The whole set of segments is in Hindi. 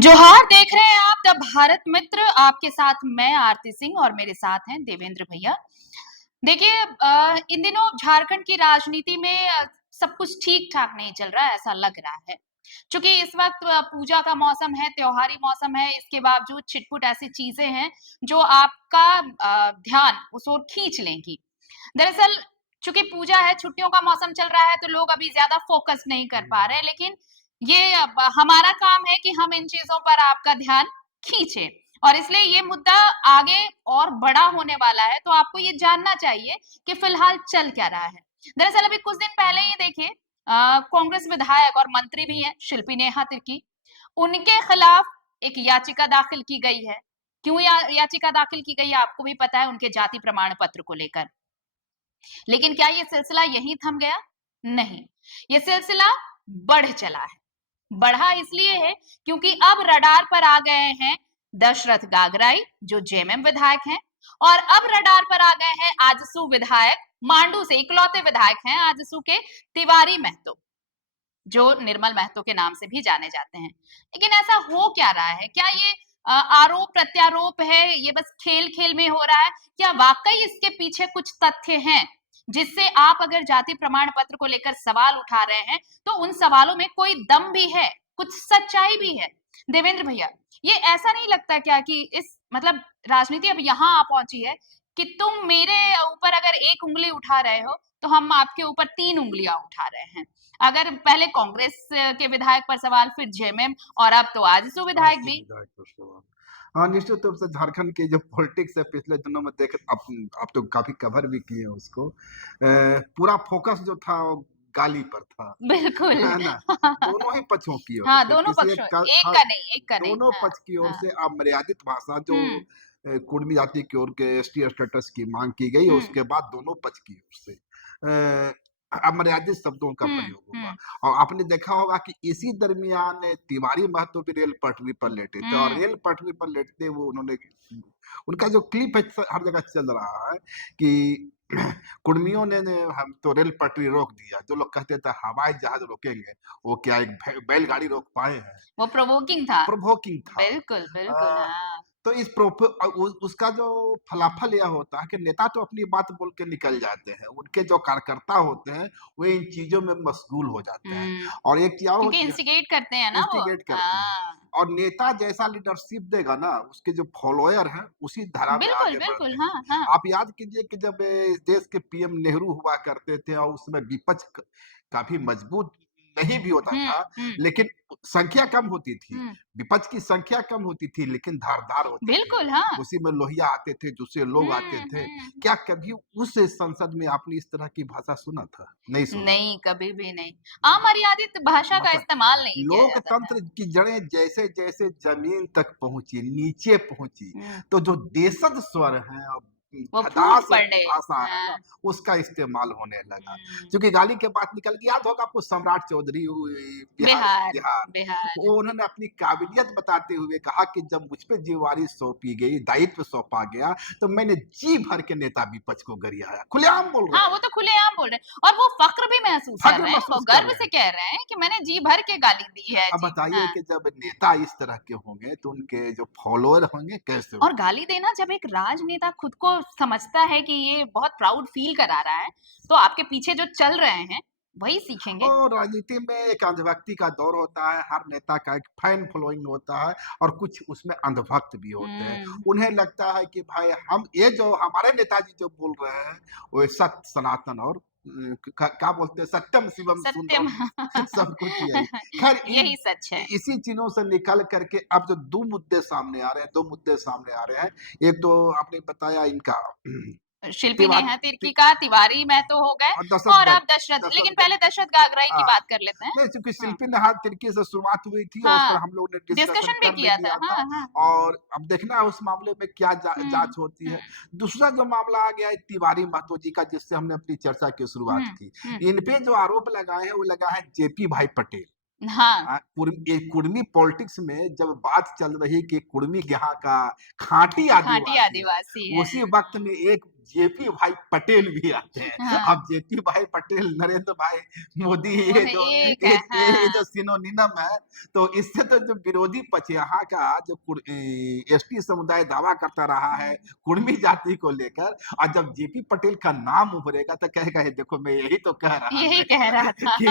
जोहार देख रहे हैं आप द भारत मित्र। आपके साथ मैं आरती सिंह और मेरे साथ हैं देवेंद्र भैया। देखिए, इन दिनों झारखंड की राजनीति में सब कुछ ठीक ठाक नहीं चल रहा है, ऐसा लग रहा है। क्योंकि इस वक्त पूजा का मौसम है, त्योहारी मौसम है, इसके बावजूद छिटपुट ऐसी चीजें हैं जो आपका ध्यान उस ओर खींच लेंगी। दरअसल चूंकि पूजा है, छुट्टियों का मौसम चल रहा है, तो लोग अभी ज्यादा फोकस नहीं कर पा रहे हैं, लेकिन ये अब हमारा काम है कि हम इन चीजों पर आपका ध्यान खींचे। और इसलिए ये मुद्दा आगे और बड़ा होने वाला है, तो आपको ये जानना चाहिए कि फिलहाल चल क्या रहा है। दरअसल अभी कुछ दिन पहले ही देखिए, कांग्रेस विधायक और मंत्री भी हैं शिल्पी नेहा तिर्की, उनके खिलाफ एक याचिका दाखिल की गई है। क्यों याचिका दाखिल की गई है आपको भी पता है, उनके जाति प्रमाण पत्र को लेकर। लेकिन क्या ये सिलसिला यहीं थम गया? नहीं, ये सिलसिला बढ़ चला है। बढ़ा इसलिए है क्योंकि अब रडार पर आ गए हैं दशरथ गागराई, जो जेएमएम विधायक हैं, और अब रडार पर आ गए हैं आजसू विधायक, मांडू से इकलौते विधायक हैं आजसू के तिवारी महतो, जो निर्मल महतो के नाम से भी जाने जाते हैं। लेकिन ऐसा हो क्या रहा है? क्या ये आरोप प्रत्यारोप है, ये बस खेल खेल में हो रहा है, क्या वाकई इसके पीछे कुछ तथ्य हैं जिससे आप अगर जाति प्रमाण पत्र को लेकर सवाल उठा रहे हैं तो उन सवालों में कोई दम भी है, कुछ सच्चाई भी है? देवेंद्र भैया, ये ऐसा नहीं लगता क्या कि इस मतलब राजनीति अब यहाँ आ पहुंची है कि तुम मेरे ऊपर अगर एक उंगली उठा रहे हो तो हम आपके ऊपर 3 उंगलियां उठा रहे हैं। अगर पहले कांग्रेस के विधायक पर सवाल, फिर जेएमएम, और अब तो आजसू विधायक भी। हाँ, निश्चित रूप से झारखंड की जो पॉलिटिक्स है पिछले दिनों में देख आप तो काफी कवर भी किए हैं उसको। पूरा फोकस जो था वो गाली पर था, बिल्कुल। है ना? दोनों ही पक्षों की ओर हाँ, से, दोनों किसी पक्षों, एक का, एक हाँ, का नहीं, एक का नहीं। दोनों हाँ, पक्ष की ओर हाँ। से अमर्यादित भाषा जो कुर्मी जाति की ओर के एसटी स्टेटस की मांग की गई, हम्म, उसके बाद दोनों पक्ष की ओर से अमर्यादित शब्दों का हम्म, प्रयोग हुआ। हम्म, और आपने देखा होगा कि इसी दरमियान तिवारी महतो भी रेल पटरी पर लेटे थे, और हम्म, रेल पटरी पर लेटते वो उन्होंने, उनका जो क्लिप है हर जगह चल रहा है कि कुर्मियों ने हम तो रेल पटरी रोक दिया। जो लोग कहते थे हवाई जहाज रोकेंगे, वो क्या एक बैलगाड़ी रोक पाए हैं? वो प्रोवोकिंग था। प्रोवोकिंग था। बिल्कुल, बिल्कुल। हाँ। तो उसका जो फलाफल यह होता है कि नेता तो अपनी बात बोल के निकल जाते हैं, उनके जो कार्यकर्ता होते हैं वो इन चीजों में मशगूल हो जाते हैं। हम्म, और एक चीज और क्योंकि होती है, इंस्टिगेट करते हैं ना वो। इंस्टिगेट करते हैं। हाँ, और नेता जैसा लीडरशिप देगा ना, उसके जो फॉलोअर हैं उसी धारा में बिल्कुल, आगे बिल्कुल। बढ़ते हैं। हाँ, हाँ। आप याद कीजिए कि जब इस देश के पीएम नेहरू हुआ करते थे और उसमें विपक्ष काफी मजबूत नहीं भी होता हम्म, था, हम्म, लेकिन संख्या कम होती थी, हम्म, विपक्ष की संख्या कम होती थी, लेकिन धारदार होते थे। बिल्कुल। हाँ। उसी में लोहिया आते थे, दूसरे लोग आते थे। हम्म। क्या कभी उस संसद में आपने इस तरह की भाषा सुना था? नहीं सुना था। नहीं, कभी भी नहीं। अमर्यादित भाषा का मतलब इस्तेमाल नहीं किया जाता था। लोकतंत्र की जड़ें जैसे जैसे जमीन तक पहुंची, नीचे पहुंची, हम्म, तो जो देशज स्वर है और वो फूट खटास पड़े। भाषा है ना, हाँ। उसका इस्तेमाल होने लगा। हम्म, क्योंकि गाली के बाद निकल गया, याद होगा आपको सम्राट चौधरी बिहार बिहार, बिहार बिहार। वो उन्होंने अपनी काबिलियत बताते हुए कहा कि जब मुझ पे जिम्मेवारी सौंपी गई, दायित्व सौंपा गया, तो मैंने जी भर के नेता विपक्ष को गरियाया। खुलेआम बोल रहे हाँ, वो हैं, तो खुलेआम बोल रहे हैं और वो फक्र भी महसूस कर फख्र रहे हैं, वो महसूस कर गर्व रहे से हैं। कह रहे हैं कि मैंने जी भर के गाली दी है अब जी। बताइए हाँ। कि जब नेता इस तरह के होंगे तो उनके जो फॉलोअर होंगे कैसे और होंगे? गाली देना, जब एक राजनेता खुद को समझता है कि ये बहुत प्राउड फील करा रहा है, तो आपके पीछे जो चल रहे हैं वही सीखेंगे। और राजनीति में एक अंधभक्ति का दौर होता है, हर नेता का एक फैन फॉलोइंग होता है, और कुछ उसमें अंधभक्त भी होते हैं। हम्म, उन्हें लगता है कि भाई हम ये जो हमारे नेताजी जो बोल रहे हैं वो सत्य सनातन और क्या बोलते हैं, सत्यम शिवम सत्यम। सुंदरम, सब कुछ यही। खैर यही सच है। इसी चीजों से निकल करके अब जो दो मुद्दे सामने आ रहे हैं, दो मुद्दे सामने आ रहे हैं। एक तो आपने बताया इनका शिल्पी तिवारी नेहा तिर्की का, तिवारी महतो हो गए, और दशरथ और गर्ग, अब दशरथ, लेकिन दशरथ पहले गर्ग। दशरथ गागराई की बात कर लेते हैं। नहीं, चूंकि हाँ, शिल्पी नहार तिर्की से शुरुआत हुई थी और उस पर हाँ, हम लोगों ने डिस्कशन डिस्कशन भी कर किया था। लिया था। हाँ, हाँ। और अब देखना है उस मामले में क्या हम्म, जांच होती है। हम्म, दूसरा जो मामला आ गया है तिवारी महतो जी का, जिससे हमने अपनी चर्चा की शुरुआत हम्म, की। हम्म, इन पे जो आरोप लगाए हैं वो लगा है जेपी भाई पटेल। हाँ, कुर्मी पॉलिटिक्स में जब बात चल रही कि कुर्मी यहाँ का खांटी खाटी आदिवासी है, आदिवासी है। उसी वक्त में एक जेपी भाई पटेल भी आते हैं। हाँ, अब जेपी भाई पटेल, नरेंद्र भाई मोदी, वो ये है जो एक ये है, ये हाँ। जो सिनोनिमम है, तो इससे तो जो विरोधी पक्ष यहाँ का जो एसटी समुदाय दावा करता रहा है हुँ, कुर्मी जाति को लेकर, और जब जेपी पटेल का नाम उभरेगा तो कहेगा ये देखो मैं यही तो कह रहा यही था कह रहा था। कि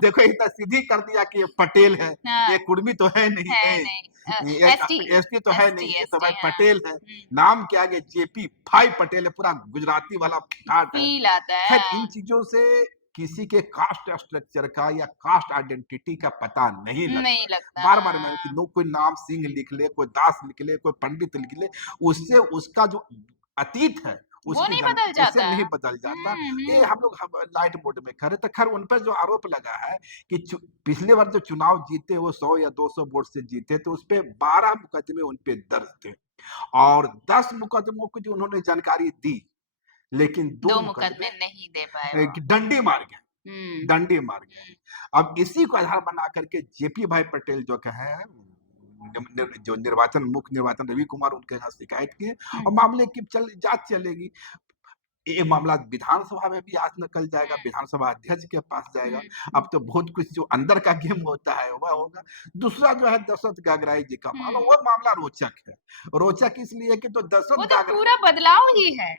देखो इतना सीधी कर दिया कि ये पटेल है, ये हाँ, कुर्मी तो है नहीं, है नहीं। ये एसटी एसटी तो है नहीं, ये तो भाई एसटी हाँ। पटेल है। हुँ, नाम के आगे जेपी भाई पटेल है, पूरा गुजराती वाला ठाट है। फ़ील आता है, खैर इन हाँ। चीजों से किसी के कास्ट स्ट्रक्चर का या कास्ट आइडेंटिटी का पता नहीं नहीं लगता। लगता, बार बार मैं कि हाँ। नो कोई नाम सिंह लिख ले, कोई दास लिख ले, कोई पंडित लिख ले, उससे उसका जो अतीत है वो उसकी नहीं जान बदल उससे जाता। नहीं बदल जाता। हुँ, ये हुँ। हम लोग लाइट मोड में करे तो खैर उन पर जो आरोप लगा है कि पिछले बार जो चुनाव जीते वो 100 या 200 वोट से जीते, तो उस पे 12 मुकदमे उन पे दर्ज थे और 10 मुकदमों की जो उन्होंने जानकारी दी, लेकिन 2 2 मुकदमे मुकदमे नहीं दे पाए वो। डंडी मार गए, हुँ, डंडी मार गए। हुँ, अब इसी को आधार बना करके जेपी भाई पटेल जो कहे जो निर्वाचन मुख्य निर्वाचन रवि कुमार उनके यहाँ शिकायत किए हुँ, और मामले की जांच चलेगी। ये मामला विधानसभा में भी आज निकल जाएगा, हुँ, विधानसभा अध्यक्ष के पास जाएगा। हुँ, अब तो बहुत कुछ जो अंदर का गेम होता है वह होगा। दूसरा जो है दशरथ गागराई जी का मामला, हुँ। वो मामला रोचक है। रोचक इसलिए कि तो वो दशरथ तो गागरा पूरा बदलाव ही है।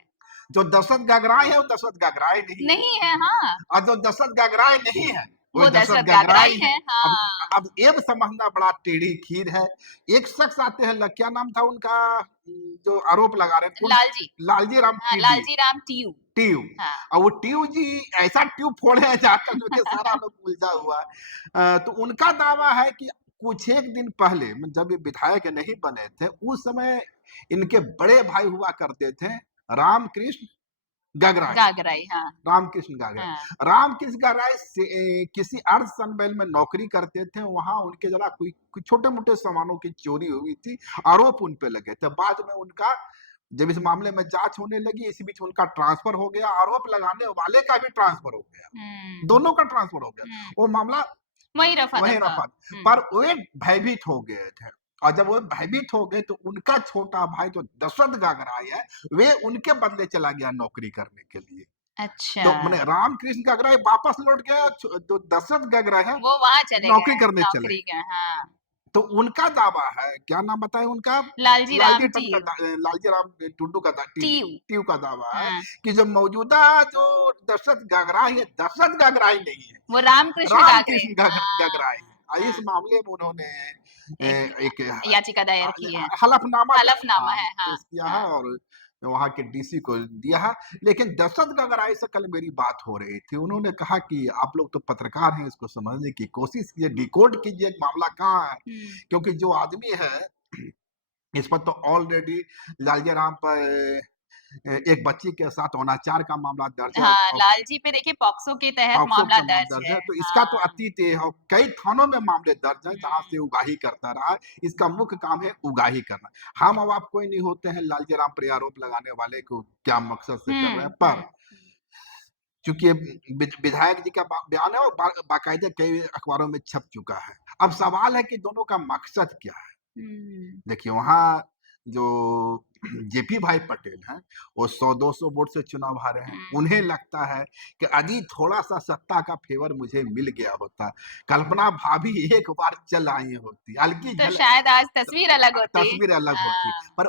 जो दशरथ गागराई है वो दशरथ गागराई नहीं है, नहीं है, हाँ। और जो दशरथ गागराई नहीं है वो वो दशरथ दशरथ गागरा गागराई ही है। है, अब हाँ। अब एक समझना बड़ा टेढ़ी खीर है। एक शख्स आते हैं, क्या नाम था उनका, जो आरोप लगा रहे हैं कौन, लालजी, लालजी राम हाँ, लालजी राम टीयू। ट्यूब, हाँ। और वो ट्यूब जी ऐसा ट्यूब फोड़े हैं जाकर जो कि सारा लोग उलझा हुआ है। तो उनका दावा है कि कुछ एक दिन पहले जब ये विधायक नहीं बने थे उस समय इनके बड़े भाई हुआ करते थे रामकृष्ण गगराय, गागराई, हाँ, रामकृष्ण हाँ। गगराय। रामकृष्ण गगराय से किसी अर्ध सनबैल में नौकरी करते थे, वहां उनके जरा कोई छोटे मोटे सामानों की चोरी हुई थी, आरोप उन पे लगे थे। बाद में उनका जब इस मामले में जांच होने लगी, इसी बीच उनका ट्रांसफर हो गया, आरोप लगाने वाले का भी ट्रांसफर हो गया, हुँ, दोनों का ट्रांसफर हो गया। हुँ। वो मामला वही वहीं रफ़ा-दफ़ा। रफा, हुँ, पर वे भयभीत हो गए थे, और जब वो भयभीत हो गए तो उनका छोटा भाई जो दशरथ गागराई है वे उनके बदले चला गया नौकरी करने के लिए। अच्छा। तो मैंने रामकृष्ण गगराई वापस लौट गया, जो दशरथ गगराई है वो वहाँ चले नौकरी गए, करने चले नौकरी गए। का, हाँ। तो उनका दावा है, क्या नाम बताए उनका, लालजी राम टीयू, लालजी राम टुडू का टीयू, टीयू का दावा है हाँ। कि जो मौजूदा जो दशरथ गगराई है, दशरथ गगराई नहीं है, वो रामकृष्ण गागरे, रामकृष्ण हाँ, गगराई है। इस हाँ। मामले में उन्होंने एक एक याचिका दायर की है। हलफनामा हलफनामा है, हाँ, पेश किया है हाँ। और वहाँ के डीसी को दिया है। लेकिन दशरथ गगराई से कल मेरी बात हो रही थी, उन्होंने कहा कि आप लोग तो पत्रकार हैं, इसको समझने की कोशिश कीजिए, डिकोड कीजिए मामला कहाँ है, हुँ। क्योंकि जो आदमी है इस पर तो ऑलरेडी लालजी राम पर एक बच्ची के साथ अनाचार का मामला दर्ज है हाँ, और लालजी पे देखिए पॉक्सो के तहत पॉक्सो मामला का नाम दर्ज दर्ज है। है, तो इसका तो हाँ। अतीत ये है, कई थानों में मामले दर्ज हैं जहां से हुँ, उगाही करता रहा है। इसका मुख्य काम है उगाही करना। हम अब आप कोई नहीं होते हैं लालजी राम पर आरोप लगाने वाले को क्या मकसद से कर रहे हुँ, हैं, हुँ, पर चूंकि ये विधायक जी का बयान है और बाकायदे कई अखबारों में छप चुका है। अब सवाल है कि दोनों का मकसद क्या है। हुँ, देखिए वहाँ जो जेपी भाई पटेल हैं वो 100-200 वोट से चुनाव हारे हैं। हुँ। उन्हें लगता है कि यदि थोड़ा-सा सत्ता का फेवर मुझे मिल गया होता, कल्पना भाभी एक बार चल आई होती, हल्की तो झलक शायद आज तस्वीर अलग होती। तस्वीर अलग होती। हाँ, पर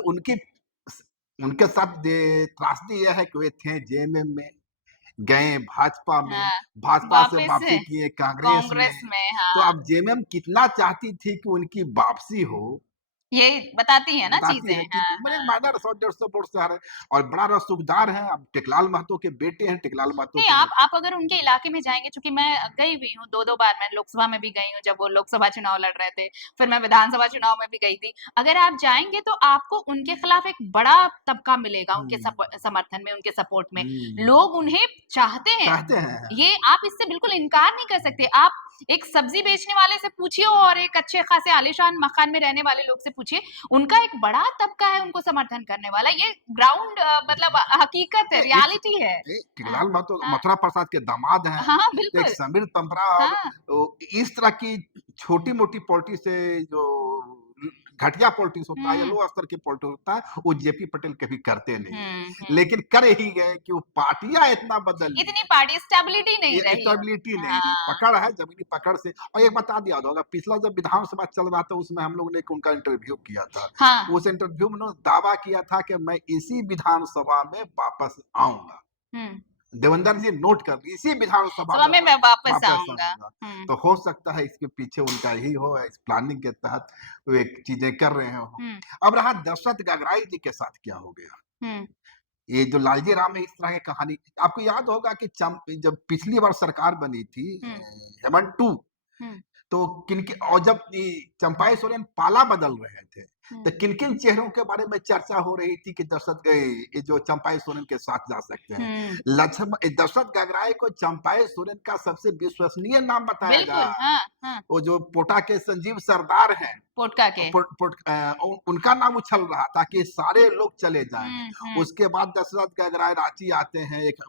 उनके साथ त्रासदी यह है कि वे थे जेएमएम में, गए भाजपा में, हाँ। भाजपा से वापिस वापसी किए कांग्रेस में। कांग्रेस में, तो हाँ। अब जेएमएम कितना चाहती थी कि उनकी वापसी हो, ये बताती है ना बताती चीज़ें। है कि हाँ, मैंने हाँ। माइनर 100-150 वोट से हारे और बड़ा रसूखदार है। अब टेकलाल महतो के बेटे हैं, टेकलाल महतो नहीं, के आप अगर उनके इलाके में जाएँगे चूँकि मैं गई हुई हूँ 2-2 बार मैं लोकसभा में भी गई हूँ जब वो लोकसभा चुनाव लड़ रहे थे, फिर मैं विधानसभा चुनाव में भी गई थी। अगर आप जाएँगे तो आपको उनके खिलाफ एक बड़ा तबका मिलेगा उनके हुँ, समर्थन में, उनके सपोर्ट में। हुँ, लोग उन्हें चाहते हैं। चाहते हैं। ये आप इससे बिल्कुल इनकार नहीं कर सकते। आप एक सब्ज़ी बेचने वाले से पूछिए और एक अच्छे खासे आलीशान मकान में रहने वाले लोग से पूछिए, उनका एक बड़ा तबका है उनको समर्थन करने वाला। ये ग्राउंड मतलब हकीकत है, एक रियलिटी है। हाँ, टेकलाल महतो हाँ। मथुरा प्रसाद के दामाद हैं, हाँ, हाँ, एक बिल्कुल। समीर तंबरा, और हाँ, इस तरह की छोटी-मोटी पॉलिटिक्स से जो घटिया पॉलिटिक्स होता है या हम्म लो स्तर की पॉलिटिक्स होता है, वो जेपी पटेल कभी करते नहीं है, हम्म। लेकिन कर ही गए कि वो पार्टियां इतना बदल ली, इतनी पार्टी स्टेबिलिटी नहीं ये रही उनकी। स्टेबिलिटी नहीं रही, हाँ। पकड़ है जमीनी पकड़ से। और एक बता दिया होगा, पिछला जब विधानसभा चल रहा था उसमें हम लोग ने उनका इंटरव्यू किया था, हाँ। उस इंटरव्यू में उन्होंने दावा किया था कि मैं इसी विधानसभा में वापस आऊंगा। हम्म। देवेंद्र जी नोट कर ली, इसी विधानसभा सभा में में मैं वापस वापस आऊंगा। आऊंगा। तो हो सकता है इसके पीछे उनका ही हो, इस प्लानिंग के तहत वो एक चीजें कर रहे हो। हम्म अब रहा दशरथ गगराई जी के साथ क्या हो गया, हम्म ये जो लालजी राम है इस तरह की कहानी, आपको याद होगा कि जब पिछली बार सरकार बनी थी हम्म हेमंत टू, हम्म तो किनके, और जब चंपाई सोरेन पाला बदल रहे थे, तो हम्म किन किन चेहरों के बारे में चर्चा हो रही थी कि दशरथ गए ये जो चंपाई सोरेन के साथ जा सकते हैं। हम्म। लक्ष्मण दशरथ गगराय को चंपाई सोरेन का सबसे विश्वसनीय नाम बताया बिल्कुल। गया। हाँ हाँ। वो जो पोटा के संजीव सरदार हैं, पोटका के। उनका नाम उछल रहा था कि सारे लोग चले जाएंगे। हम्म। उसके बाद दशरथ गगराय रांची आते हैं, एक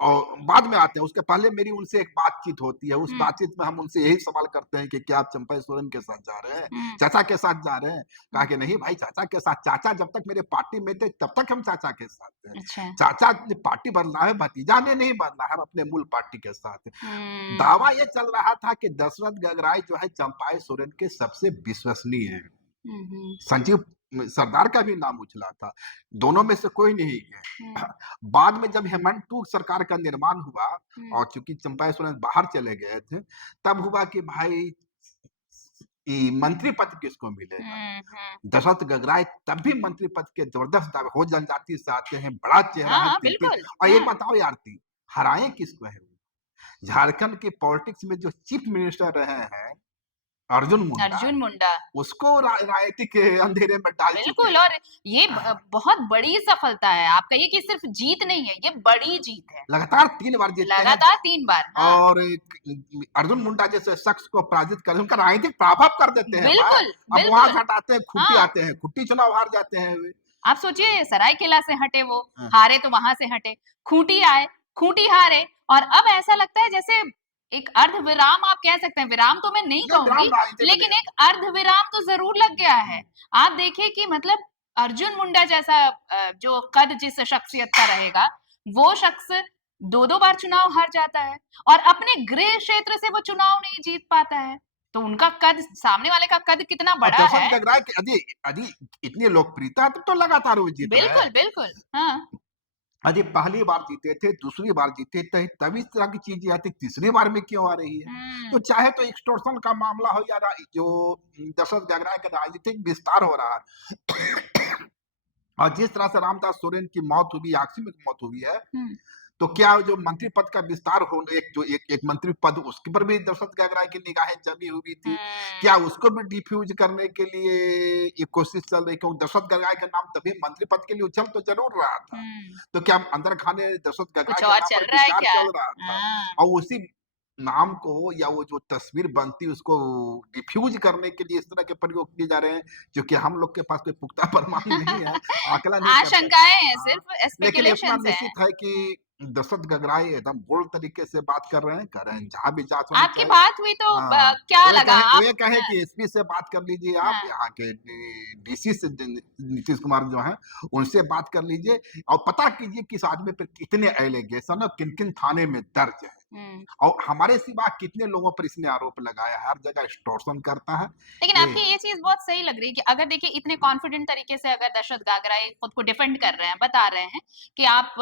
और बाद में आते हैं, उसके पहले मेरी उनसे एक बातचीत होती है, उस हम्म बातचीत में हम उनसे यही सवाल करते हैं कि क्या आप चंपा सोरेन के साथ जा रहे हैं, हम्म चाचा के साथ जा रहे हैं? कहा हम्म। कि नहीं भाई, चाचा के साथ, चाचा जब तक मेरे पार्टी में थे तब तक हम चाचा के साथ थे, अच्छा। चाचा ने पार्टी बदला है, भतीजा ने नहीं बदला है, हम अपने मूल पार्टी के साथ हैं। हम्म दावा ये चल रहा था कि दशरथ गगराय जो है चंपाई सोरेन के सबसे विश्वसनीय है। हम्म संजीव सरदार का भी नाम उछला था, दोनों में से कोई नहीं है। हम्म बाद में जब हेमंत टू सरकार का निर्माण हुआ हम्म और चूंकि चंपाई सोरेन बाहर चले गए थे, तब हुआ कि भाई मंत्री पद किसको मिलेगा। हम्म। दशरथ गगराय तब भी मंत्री पद के जबरदस्त दावे, हो जनजाति से आते हैं, बड़ा चेहरा हाँ है, हाँ तिरपी। बिल्कुल। और एक हाँ। बताओ यार, हराए किसको है वो? झारखंड की पॉलिटिक्स में जो चीफ मिनिस्टर रहे हैं अर्जुन मुंडा, अर्जुन मुंडा। उसको राजनीतिक अंधेरे में डाल चुके बिल्कुल। हैं। और ये बहुत बड़ी सफलता है, आप कहिए कि सिर्फ जीत नहीं है, ये बड़ी जीत है। लगातार 3 बार जीतते हैं। लगातार 3 बार। हाँ। और अर्जुन मुंडा जैसे शख्स को पराजित कर उनका राजनीतिक प्रभाव कर देते हैं भाई। बिल्कुल अब वहां बिल्कुल। से हटाते हैं, खुट्टी हाँ। आते हैं, खुट्टी चुनाव हार जाते हैं वे। आप सोचिए, सरायकेला से हटे वो, हाँ, हारे तो वहां से हटे, खूंटी आए, खूंटी हारे, और अब ऐसा लगता है जैसे एक अर्ध विराम, आप कह सकते हैं, विराम तो मैं नहीं ये कहूंगी, ग्राम राजनीति में लेकिन एक अर्ध विराम तो जरूर लग गया है। आप देखिए कि मतलब अर्जुन मुंडा जैसा जो कद जिस शख्सियत का रहेगा, वो शख्स 2 बार चुनाव हार जाता है और अपने गृह क्षेत्र से वो चुनाव नहीं जीत पाता है। तो उनका कद, सामने वाले का कद कितना और बड़ा दशरथ है। गगराय की अजी अजी इतनी लोकप्रियता तो लगातार वो जीत रहे बिल्कुल हैं। बिल्कुल। हाँ। अजी पहली बार जीते थे, दूसरी बार जीते थे, तब इस तरह की चीजें आती, तीसरी बार में क्यों आ रही है? तो हम्म चाहे तो एक्सटॉर्शन का मामला हो या जो दशरथ गगराय का राजनीतिक विस्तार हो रहा है, और जिस तरह से रामदास सोरेन की मौत हुई, आकस्मिक मौत हुई है, हम्म तो क्या जो मंत्री पद का विस्तार हो, एक मंत्री पद, उसके पर भी दशरथ गगराय की निगाहें जमी हुई थी। क्या हम्म उसको भी डिफ्यूज करने के लिए ये कोशिश चल रही? क्योंकि दशरथ गगराय का नाम तभी मंत्री पद के लिए उछल तो जरूर रहा था। हम्म। तो क्या अंदर खाने दशरथ गगराय कुछ के और नाम चल पर रहा है विचार क्या? चल रहा था, हाँ। और उसी नाम को या वो जो तस्वीर बनती उसको डिफ्यूज करने के लिए इस तरह के प्रयोग किए जा रहे हैं, जो कि हम लोग के पास कोई पुख्ता प्रमाण नहीं है, आकलन नहीं कर सकते। आशंकाएं हैं, हाँ, सिर्फ लेकिन इतना स्पेकुलेशंस हैं। निश्चित है कि दशरथ गगराय एकदम बोल्ड तरीके से बात कर रहे हैं, हम्म। जहां भी जांच होनी आपकी चाहिए। बात हुई तो हाँ, क्या लगा वो आप? ये कहे हाँ कि एसपी से बात कर लीजिए, आप हाँ। यहाँ के डीसी से, नीतीश कुमार जो है उनसे बात कर लीजिए, और पता कीजिए कि इस आदमी पर कितने एलिगेशन और किन किन थाने में दर्ज है, हम्म। और हमारे सिवा कितने लोगों पर इसने आरोप लगाया है। हर जगह एक्सटॉर्शन करता है लेकिन ये। आपकी ये चीज बहुत सही लग रही है कि अगर देखिए इतने कॉन्फिडेंट तरीके से अगर दशरथ गागराई खुद को डिफेंड कर रहे हैं, बता रहे हैं कि आप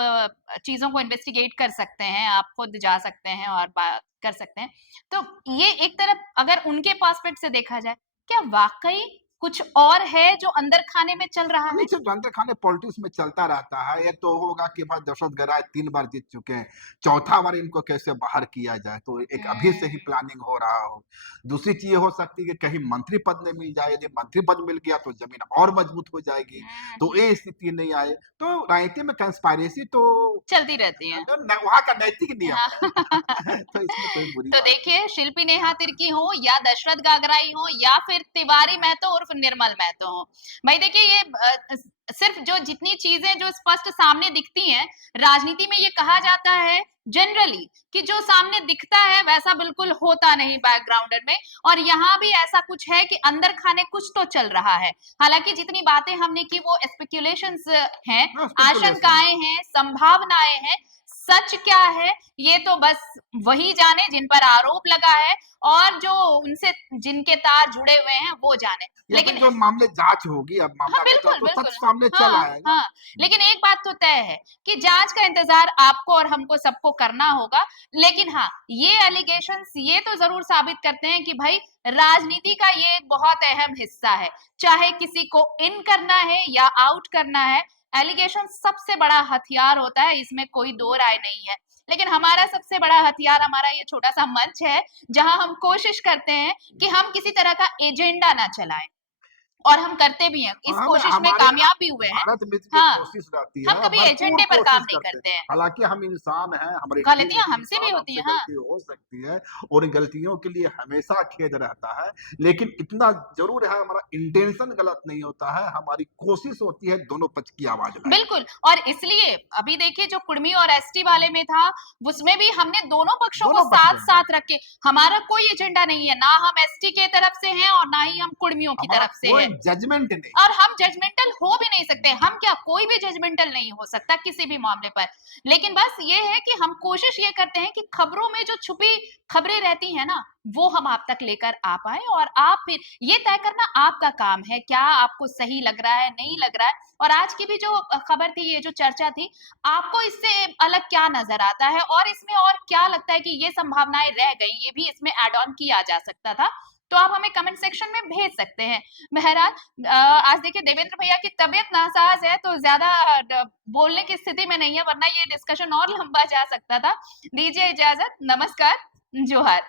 चीजों को इन्वेस्टिगेट कर सकते हैं, आप खुद जा सकते हैं और बात कर सकते हैं, तो ये एक तरफ अगर उनके पर्सपेक्ट से देखा जाए, क्या वाकई कुछ और है जो अंदर खाने में चल रहा है? नीचे रंटे खाने पॉलिटिक्स में चलता रहता है। एक तो होगा कि भाई दशरथ गगराय 3 बार जीत चुके हैं, चौथा बार इनको कैसे बाहर किया जाए, तो एक अभी से ही हम्म प्लानिंग हो रहा हो। दूसरी चीज ये हो सकती है कि कहीं मंत्री पद न मिल जाए, यदि मंत्री पद मिल गया तो जमीन और मजबूत हो जाएगी, तो हम्म। ये स्थिति नहीं आए। तो राजनीति में कंस्पायरेसी तो चलती रहती है। वहां का नैतिक नियम हाँ। है। तो इसमें कोई बुरी तो बात देखिए, शिल्पी नेहा तिर्की हो या दशरथ गागराई हो या फिर तिवारी महतो उर्फ निर्मल महतो हो, भाई देखिए ये सिर्फ जो जितनी चीजें जो स्पष्ट सामने दिखती हैं, राजनीति में ये कहा जाता है जनरली कि जो सामने दिखता है वैसा बिल्कुल होता नहीं बैकग्राउंडर में, और यहाँ भी ऐसा कुछ है कि अंदर खाने कुछ तो चल रहा है। हालांकि जितनी बातें हमने की वो स्पेक्यूलेशंस हैं, हाँ, स्पेकुलेशन। आशंकाएं हैं, संभावनाएं हैं। सच क्या है ये तो बस वही जाने जिन पर आरोप लगा है, और जो उनसे जिनके तार जुड़े हुए हैं वो जाने। या फिर लेकिन जो मामले जांच होगी, अब हाँ, मामला गया बिल्कुल, तो सच बिल्कुल। सामने चल हाँ, आएगा। हाँ। लेकिन एक बात तो तय है कि जाँच का इंतज़ार आपको और हमको सबको करना होगा। लेकिन हाँ, ये एलिगेशंस ये तो ज़रूर साबित करते हैं कि भई राजनीति का ये एक बहुत अहम हिस्सा है। चाहे किसी को इन करना है या आउट करना है, एलिगेशन सबसे बड़ा हथियार होता है, इसमें कोई दो राय नहीं है। लेकिन हमारा सबसे बड़ा हथियार हमारा ये छोटा-सा मंच है, जहाँ हम कोशिश करते हैं कि हम किसी तरह का एजेंडा ना चलाएँ। और हम करते भी हैं, और इस हम कोशिश में हमारे कामयाब भी हुए हैं। भारत मित्र की हाँ, कोशिश रहती हम है, कभी भरपूर एजेंडे पर काम कोशिश नहीं करते हैं। करते हैं। हालाँकि हम इंसान हैं, हमारी टीम गलतियाँ एक हमसे भी इंसान, होती हमसे हैं, हाँ। गलती हो सकती है और इन गलतियों के लिए हमेशा खेद रहता है। लेकिन इतना ज़रूर है, हमारा इंटेंशन गलत नहीं होता है, हमारी कोशिश होती है दोनों पक्ष की आवाज़ लाने की। बिल्कुल, और इसलिए अभी देखिए जो कुर्मी और एसटी वाले में था, उसमें भी हमने दोनों पक्षों को दोनों पक्ष गए हैं। साथ-साथ रख के, हमारा कोई एजेंडा नहीं है, ना हम एसटी के तरफ से हैं और ना ही हम कुर्मियों की हमारा तरफ से कोई हैं। जजमेंट नहीं। और हम जजमेंटल हो भी नहीं सकते, हम क्या, कोई भी जजमेंटल नहीं हो सकता किसी भी मामले पर। लेकिन बस ये है कि हम कोशिश ये करते हैं कि खबरों में जो छुपी खबरें रहती हैं ना, वो हम आप तक लेकर आ पाएं, और आप फिर ये तय करना आपका काम है, क्या आपको सही लग रहा है, नहीं लग रहा है। और आज की भी जो खबर थी, ये जो चर्चा थी, आपको इससे अलग क्या नजर आता है, और इसमें और क्या लगता है कि ये संभावनाएं रह गई, ये भी इसमें ऐड ऑन किया जा सकता था, तो आप हमें कमेंट सेक्शन में भेज सकते हैं। बहरहाल आज देखिए देवेंद्र भैया की तबीयत नासाज है, तो ज्यादा बोलने की स्थिति में नहीं है, वरना ये डिस्कशन और लंबा जा सकता था। दीजिए इजाजत, नमस्कार, जोहार।